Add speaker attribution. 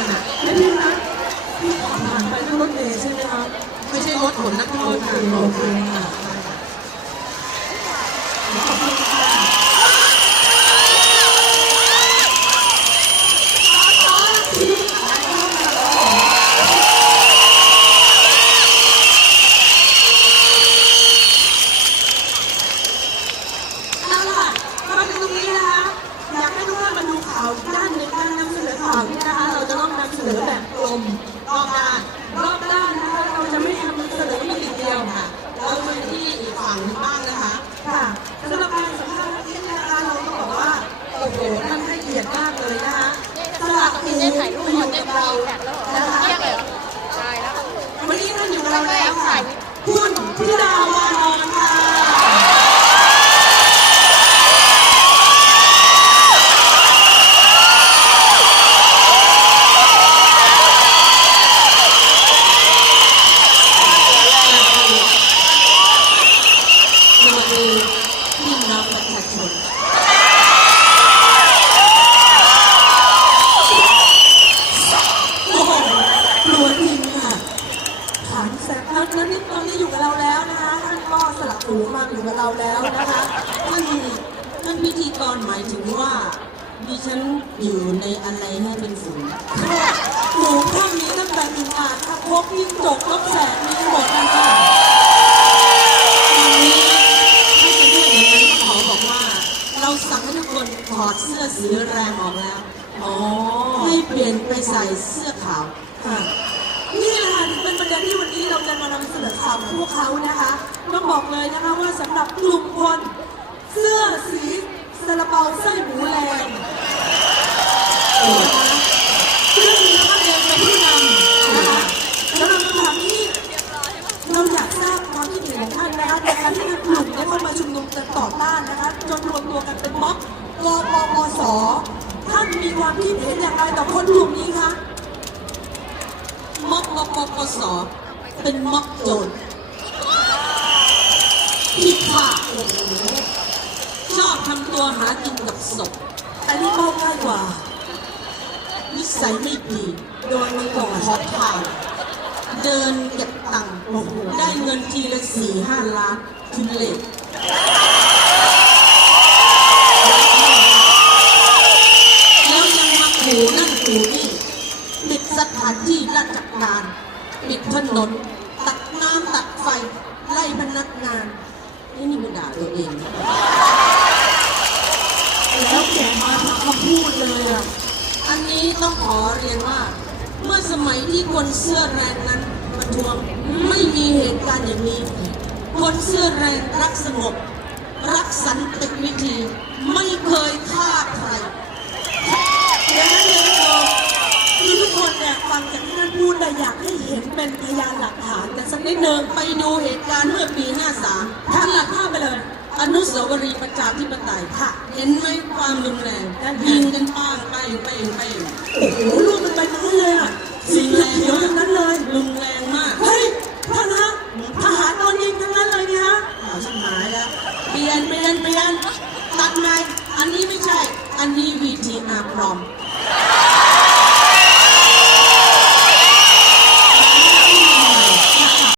Speaker 1: งานน่ะ
Speaker 2: ไม่พี่นะพี่ขับผ่านไปด้วยรถเมล์ใช่ไหมคะ
Speaker 1: ไม่ใช่รถขนนักโท
Speaker 2: โอ
Speaker 1: ษ
Speaker 2: เค
Speaker 1: ค่ะ
Speaker 2: โอเคค่ะขอบคุณค่ะ
Speaker 1: เอาล่ะมาถึงตรงนี้นะคะ อยากให้ทุกท่านมาดูข่าวอีกด้านหนึ่งการนำเสนอข่าวนี้นะคะ เรา จะต้องนำเสนอแบบกลมรอบด้านรอบด้านนะคะ เราจะไม่นำเสนอมีติดเดียวค่ะ เราไปที่อีกฝั่งหนึงบ้างนะคะ
Speaker 2: ค่ะ
Speaker 1: สำหรับการสัมภาษณ์วันนี้นะคะเราต้องบอกว่า โอ้โหท่านให้เกียรติมากเลยนะคะสลักหู
Speaker 3: ได้ถ่ายรูป
Speaker 1: อ
Speaker 3: ก่อน
Speaker 1: ยู่
Speaker 3: ได้
Speaker 1: กับ
Speaker 3: ถ่า
Speaker 1: เรา
Speaker 3: ยแบบแล้วเหรอ
Speaker 1: นะคะ
Speaker 3: เที่ยงเลยเหรอใช่แล้ว
Speaker 1: วันนี้ท่านอยู่กับเราแล้วค่ะ คุณธิดาวานอนค่ะ สวัสดีพี่น้องประชาชน
Speaker 2: โอ้โหกลัวจริงค่ะถามแซ่บแล้วแล้วนี่ตอนนี้อยู่กับเราแล้วนะคะท่านก็สลับหูมา อยู่กับเราแล้วนะคะ
Speaker 1: ท่านท่านพิธีกรหมายถึงว่าดิฉันอยู่ในอะไรให้เป็นฝูง
Speaker 2: หูพวกนี้ตั้งแต่มีงานค่ะพกยิ่งจกลบแสนมีหมดนะคะ
Speaker 1: ตอนนี้ถ้าจะเรียกอย่างนั้นก็ขอบอกว่าเราสั่งให้ทุกคนถอดเสื้อสีแรงออกแล้ว
Speaker 2: อ๋อ
Speaker 1: ให้เปลี่ยนไปใส่เสื้อขาว
Speaker 2: ค่ะนี่แหละค่ะเป็นประเด็ กันนี้เราจะมานำเสนอข่าวของพวกเขานะคะ ต้องบอกเลยนะคะว่าสำหรับกลุ่มคนเสื้อสีซาลาเปาไส้หมูแรงนะคะซึ่งมีท่านเองเป็นผู้นำนะคะแล้วเราคำถามที่เราอยากทราบความคิดเห็นของท่านนะคะในการที่กลุ่มได้เข้ามาชุมนุมกันต่อต้านนะคะจนรวมตัวกันเป็นม็อบกปปสท่านมีความคิดเห็นอย่างไรต่อคนกลุ่มนี้คะ
Speaker 1: ม็อบกปปส เป็นม็อกโจรผิดค่ะโอ้โหชอบทำตัวหากินกับศพ
Speaker 2: อันนี้มากกว่า
Speaker 1: นิสัยไม่ดี
Speaker 2: โดนมันก่อน
Speaker 1: ขอทานเดินเก็บตังค์ได้เงินทีละสี่ห้าล้านทุนเล็กล้วยังมาขู่นั่นขู่นี่ปิดสถานที่ราชการปิดถนน ตัด น้ำตัดไฟไล่พนักงานนี่นี่มันด่าตัวเอง
Speaker 2: แล้วแกมาทำคำพูดเลยอะ
Speaker 1: อันนี้ต้องขอเรียนว่า เมื่อสมัยที่คนเสื้อแรงนั้นประท้วงไม่มีเหตุการณ์อย่างนี้ คนเสื้อแรงรักสงบ รักสันติวิธี ไม่เคยฆ่าใคร
Speaker 2: เดี๋ยวนะเดี๋ยวนะคือทุกคนเนี่ยฟังจากที่ท่านพูดแต่อยากให้ เป็นพยานหลักฐานกันสักนิดหนึ่ง
Speaker 1: ไปดูเหตุการณ์เมื่อปี 53
Speaker 2: ท่านหลักภาพไปเลย
Speaker 1: อนุสาวรีย์ประชาธิปไตยค่ะ เห็นไหมความรุนแรงยิงกันป้างไปไปไป
Speaker 2: โอ้โหลูกมันไปนั้นเลยอะสีเหลืองเขียวทั้งนั้นเลย
Speaker 1: รุนแรงมาก
Speaker 2: เฮ้ยท่านฮะทหารโดนยิงทั้งนั้นเลยเนี่ยฮะ
Speaker 1: ข่าวชิบหายแล้วเปลี่ยนเปลี่ยนเปลี่ยนตัดใหม่อันนี้ไม่ใช่ อันนี้ VTR ปลอม